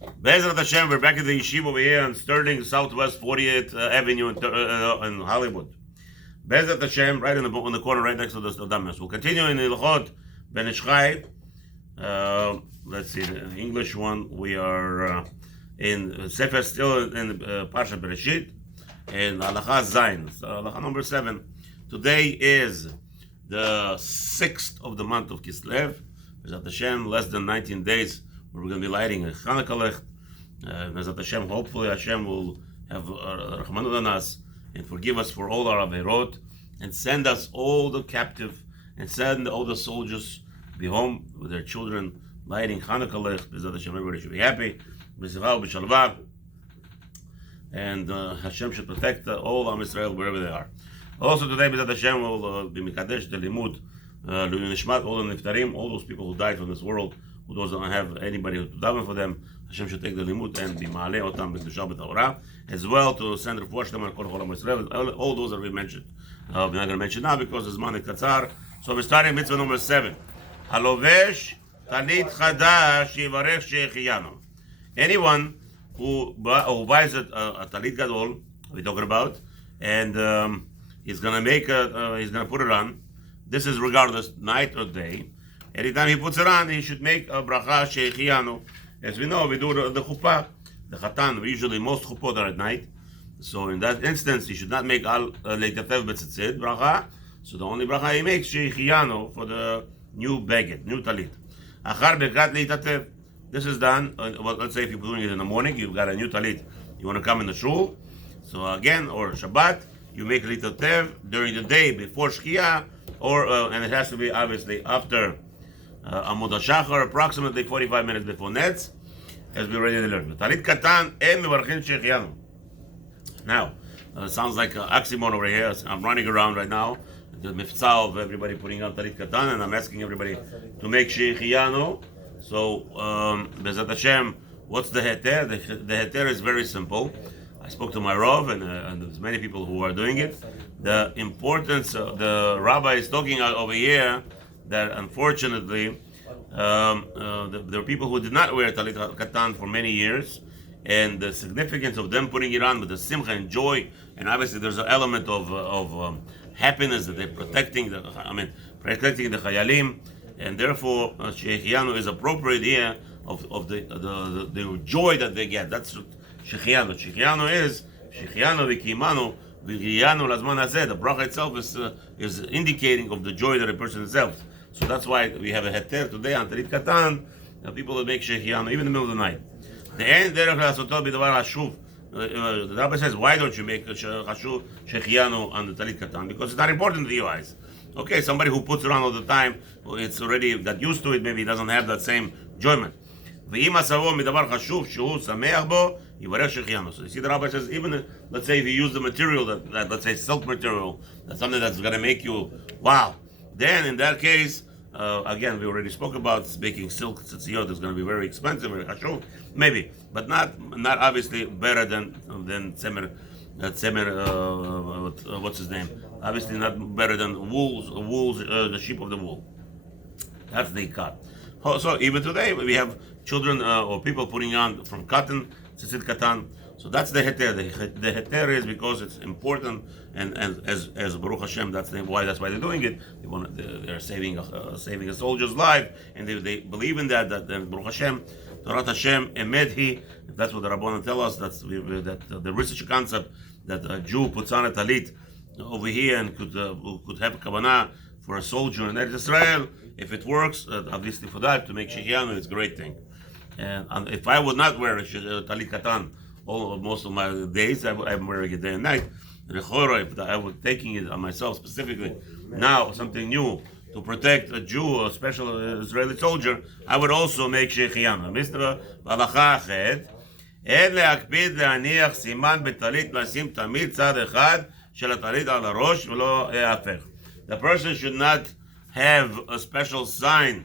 Be'ezrat Hashem, we're back at the yeshiva over here on Sterling Southwest 40th Avenue in Hollywood. Be'ezrat Hashem, right in the corner, right next to the Damas. We'll continue in the LaHaShem Ben Ishchai. Let's see, the English one. We are in Sofer, still in Parsha Bereshit, and Halachah Zayin, Halachah number 7. Today is the 6th of the month of Kislev. Be'ezrat Hashem, less than 19 days. We're going to be lighting a Chanukah licht. Be'ezrat Hashem, hopefully Hashem will have Rahmanu on us and forgive us for all our averot and send us all the captive and send all the soldiers be home with their children lighting Chanukah licht. Be'ezrat Hashem, everybody should be happy. B'zivah b'shalva. And Hashem should protect all Am Israel wherever they are. Also today, Be'ezrat Hashem will be Mikadesh the Limud, Nishmat, all the Niftarim, all those people who died from this world, who doesn't have anybody to daven for them. Hashem should take the limut and be ma'aleh otam b'kedusha b'torah, as well to send refuah shlema kol chol Israel. All those that we mentioned. We're not going to mention now because it's zman katzar. So we're starting mitzvah number 7. Halovesh talit chadash yivarech she'echiyanu. Anyone who buys a talit gadol, we're talking about, and he's going to put it on. This is regardless night or day. Anytime he puts it on, he should make a bracha she'echiyanu. As we know, we do the chuppah, the chatan. Usually, most chuppot are at night. So in that instance, he should not make al leitatev betzitzit bracha. So the only bracha he makes she'echiyanu for the new beged, new talit. Achar bekat leitatev. This is done. Let's say if you're doing it in the morning, you've got a new talit. You want to come in the shul. So again, or Shabbat, you make leitatev during the day before shkiyah, or and it has to be obviously after Amud HaShachar, approximately 45 minutes before Netz, as we already learned. Talit katan en mevarchin she'echiyanu. Now, sounds like an oxymoron over here. I'm running around right now, the miftzah of everybody putting on talit katan, and I'm asking everybody to make she'echiyanu. So, Be'ezrat Hashem, what's the heter? The heter is very simple. I spoke to my Rav, and there's many people who are doing it. The importance, the Rabbi is talking over here, that unfortunately there are people who did not wear talit katan for many years, and the significance of them putting it on with the simcha and joy, and obviously there's an element of happiness that they're protecting the chayalim, and therefore she'echiyanu is appropriate here of the joy that they get. That's what she'echiyanu. She'echiyanu is she'echiyanu v'kimanu. The bracha itself is indicating of the joy that a person itself. So that's why we have a heter today on talit katan. People that make she'echiyanu even in the middle of the night. The end derech lasoto b'davar hashuv. The Rabbi says, why don't you make she'echiyanu on the talit katan? Because it's not important to your eyes. Okay, somebody who puts it on all the time, it's already got used to it. Maybe he doesn't have that same enjoyment. Ve'im asavo midavar hashuv shehu sameach bo. So you see, the Rabbi says, even let's say if you use the material that let's say silk material, that's something that's going to make you wow. Then in that case, again, we already spoke about making silk tzitziyot is going to be very expensive, very hashuv, maybe, but not obviously better than tzemer. What's his name? Obviously not better than wool's the sheep of the wool. That's the cut. So even today we have children or people putting on from cotton. Tzitzit katan. So that's the heter. The heter is because it's important, and as Baruch Hashem, that's why they're doing it. They're saving a soldier's life, and they believe in that Baruch Hashem, Torah Hashem emedhi. That's what the Rabbanan tell us. That the research concept that a Jew puts on a talit over here and could have a kavanah for a soldier in Eretz Israel. If it works, obviously for that to make she'echiyanu, it's a great thing. And if I would not wear a talit katan most of my days, I'm wearing it day and night. If I was taking it on myself specifically, now something new to protect a Jew, a special Israeli soldier, I would also make she'echiyanu. Mr. Halacha achet, אין להקפיד להניח סימן בטלית לשים תמיד צד אחד של הטלית על הראש ולא ההפך. The person should not have a special sign.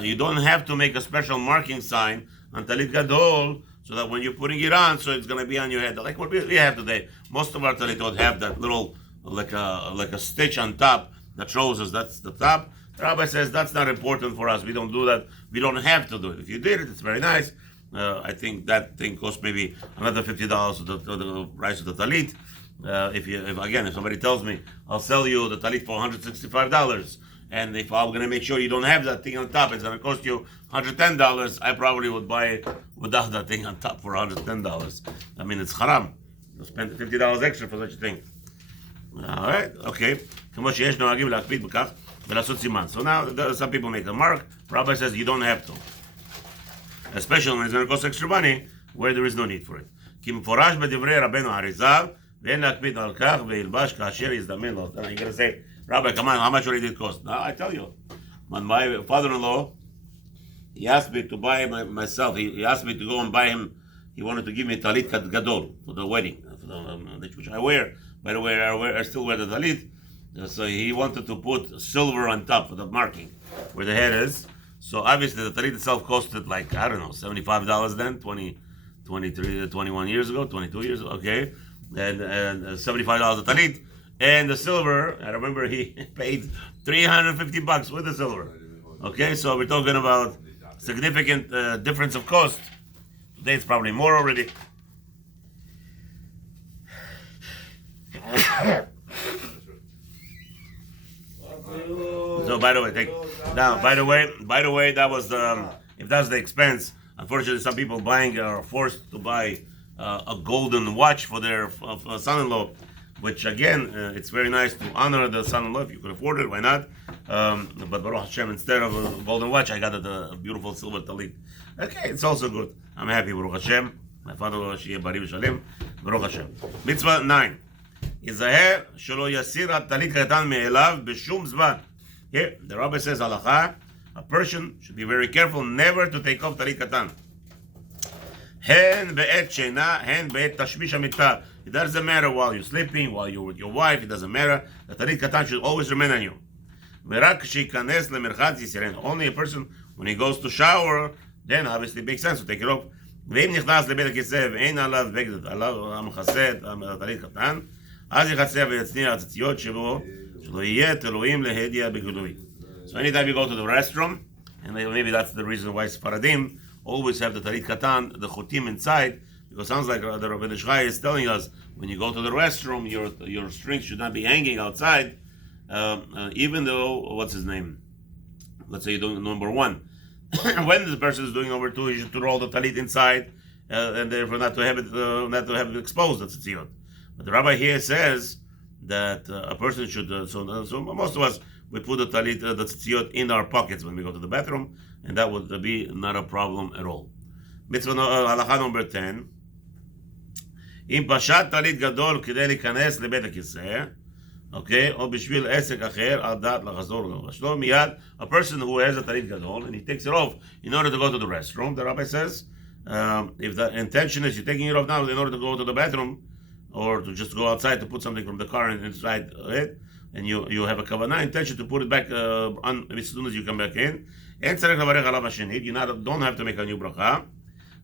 You don't have to make a special marking sign on talit gadol so that when you're putting it on, so it's going to be on your head. Like what we have today. Most of our talitot have that little, like a stitch on top that shows us that's the top. The Rabbi says that's not important for us. We don't do that. We don't have to do it. If you did it, it's very nice. I think that thing costs maybe another $50 to the price of the talit. If somebody tells me I'll sell you the talit for $165, and if I'm going to make sure you don't have that thing on top, it's going to cost you $110, I probably would buy it without that thing on top for $110. I mean, it's haram. You spend $50 extra for such a thing. All right, okay. כמו שיש נוהגים להקפיד בכך ולעשות סימן. So now some people make a mark. Rabbi says you don't have to, especially when it's going to cost extra money where there is no need for it. כי מפורש בדברי רבנו אריזל ואין להקפיד על כך וילבש כאשר יזדמן לו. You're going to say, Rabbi, come on, how much did it cost? Now I tell you, when my father-in-law, he asked me to buy myself. He asked me to go and buy him. He wanted to give me talit gadol for the wedding, which I wear. By the way, I still wear the talit. So he wanted to put silver on top of the marking where the head is. So obviously the talit itself costed like, I don't know, $75 then, 21 years ago, 22 years ago, okay. And $75 a talit. And the silver, I remember he paid $350 with the silver. Okay, so we're talking about significant difference of cost. Today it's probably more already. So by the way, that was if that's the expense. Unfortunately, some people are forced to buy a golden watch for their son-in-law, which again, it's very nice to honor the son-in-law if you can afford it. Why not? But Baruch Hashem, instead of a golden watch, I got a beautiful silver talit. Okay, it's also good. I'm happy, Baruch Hashem. My father-in-law, Shiyeh Bari V'Shalem, Baruch Hashem. Mitzvah 9. יזהר שלא יסיר הטלית קטן מאליו בשום זמן. Here, the Rabbi says, halacha, a person should be very careful never to take off talit katan. הן בעת שינה, הן בעת תשמיש המיטה. It doesn't matter while you're sleeping, while you're with your wife, it doesn't matter. The talit katan should always remain on you. ורק כשייכנס למרחץ יסירן. Only a person, when he goes to shower, then obviously it makes sense to take it off. ואם נכנס לבית הכיסא ואין עליו בגד, עליו המכסה את הטלית קטן, אז יחצה ויצניע הציציות שבו, שלא יהיה תלויים להדיע בגלוי. So anytime you go to the restroom, and maybe that's the reason why Sfaradim always have the talit katan, the chotim inside, because it sounds like the Rabbi Nishchai is telling us, when you go to the restroom, your strings should not be hanging outside, even though, what's his name? Let's say you're doing number 1. When the person is doing number 2, he should roll the talit inside, and therefore not to have it exposed, that's tziyot. But the Rabbi here says that a person should, so most of us, we put the talit, the tziyot in our pockets when we go to the bathroom, and that would be not a problem at all. Mitzvah halacha number 10. אם פשט טלית גדול כדי להיכנס לבית הכיסא, okay, או בשביל עסק אחר, על דעת לחזור לבשלו, מיד, a person who has a talit gadol, and he takes it off in order to go to the restroom, the Rabbi says, if the intention is you're taking it off now in order to go to the bathroom, or to just go outside to put something from the car inside it, and you have a kavanah intention to put it back on as soon as you come back in. אין צריך לברך עליו השנית, you don't have to make a new bracha.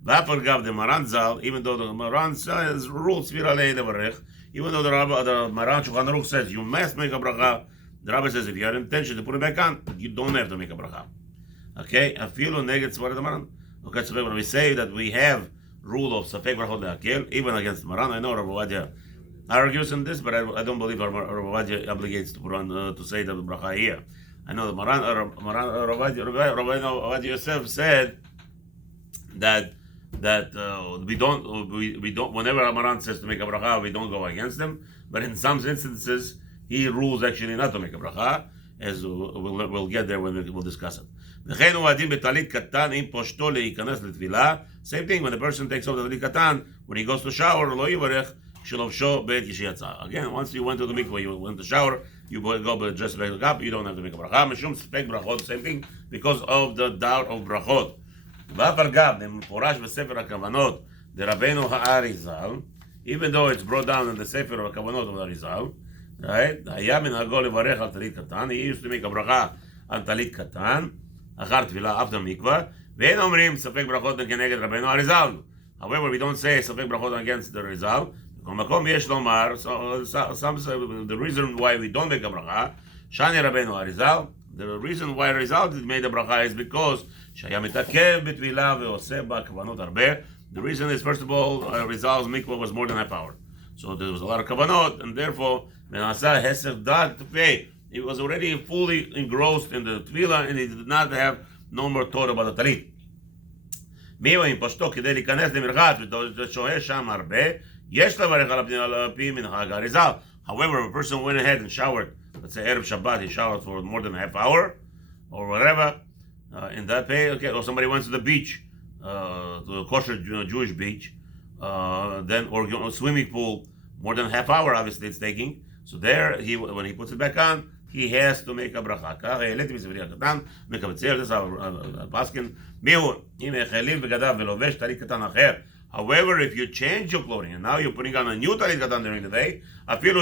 ואף אגב the Maran Zal, even though the Maran says rule סביר עלי לברך, even though the Maran Shulchan Aruch says you must make a bracha, the Rabbi says if you have intention to put it back on, you don't have to make a bracha. Okay, אפילו נגד סברת המרן. Okay, so when we say that we have rule of Safek Brachot Le'akel, even against Maran. I know Rabbi Ovadia argues in this, but I don't believe Rabbi Ovadia obligates to put on to say the bracha here. I know the Maran Rabbi Ovadia Yosef said that we don't whenever Maran says to make a bracha, we don't go against them. But in some instances, he rules actually not to make a bracha, as we'll get there when we'll discuss it. וכן הוא עדין בטלית קטן עם פושטו להיכנס לתפילה. Same thing when the person takes off the טלית קטן, when he goes to shower, לא יברך כשלובשו בעת כשיצא. Again, once you went to the mikvah, you went to shower, you go dress back up, you don't have to make a bracha. משום ספק ברכות, same thing, because of the doubt of ברכות. ואף אגב, מפורש בספר הכוונות, דרבנו האריזל, even though it's brought down in the ספר הכוונות of the Arizal, right? היה מנהגו לברך על טלית קטן, he used to make a bracha על טלית קטן, אחר תפילה, after mikvah, ואין אומרים ספק ברכות כנגד רבנו אריזל. However, we don't say ספק ברכות against the Arizal. בכל מקום יש לומר, the reason why we don't make a bracha, שני רבנו אריזל, The reason why result it made a bracha is because שהיה מתעכב בטבילה ועושה בה כוונות הרבה. The reason is, first of all, Rizal's mikvah was more than half hour. So there was a lot of kavanot, and therefore, Menasa Hesed Dat to pay. He was already fully engrossed in the tefillah, and he did not have no more thought about the talit. מיהו עם פשטו כדי להיכנס למרחץ ושוהה שם הרבה, יש לברך על פי מנהג האריזל. However, if a person went ahead and showered, let's say Erev Shabbat, he showered for more than a half hour, or whatever, in that pay, okay, or somebody went to the beach, to a kosher Jewish beach, then or a swimming pool, more than a half hour, obviously it's taking. So there, when he puts it back on, he has to make a bracha. However, if you change your clothing and now you're putting on a new talit katan during the day, even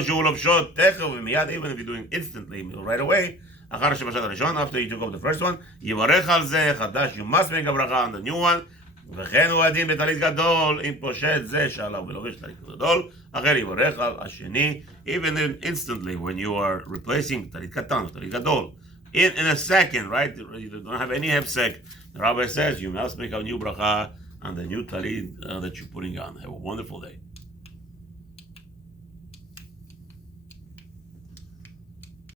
if you're doing it instantly, right away, after you took off the first one, you must make a bracha on the new one. וכן הוא הדין בטלית גדול, אם פושט זה שעליו ולובש טלית גדול, אחר יברך על השני, even instantly when you are replacing טלית קטן, טלית גדול. In a second, right? You don't have any hefsek. The Rabbi says you must make a new bracha on the new talit that you're putting on. Have a wonderful day.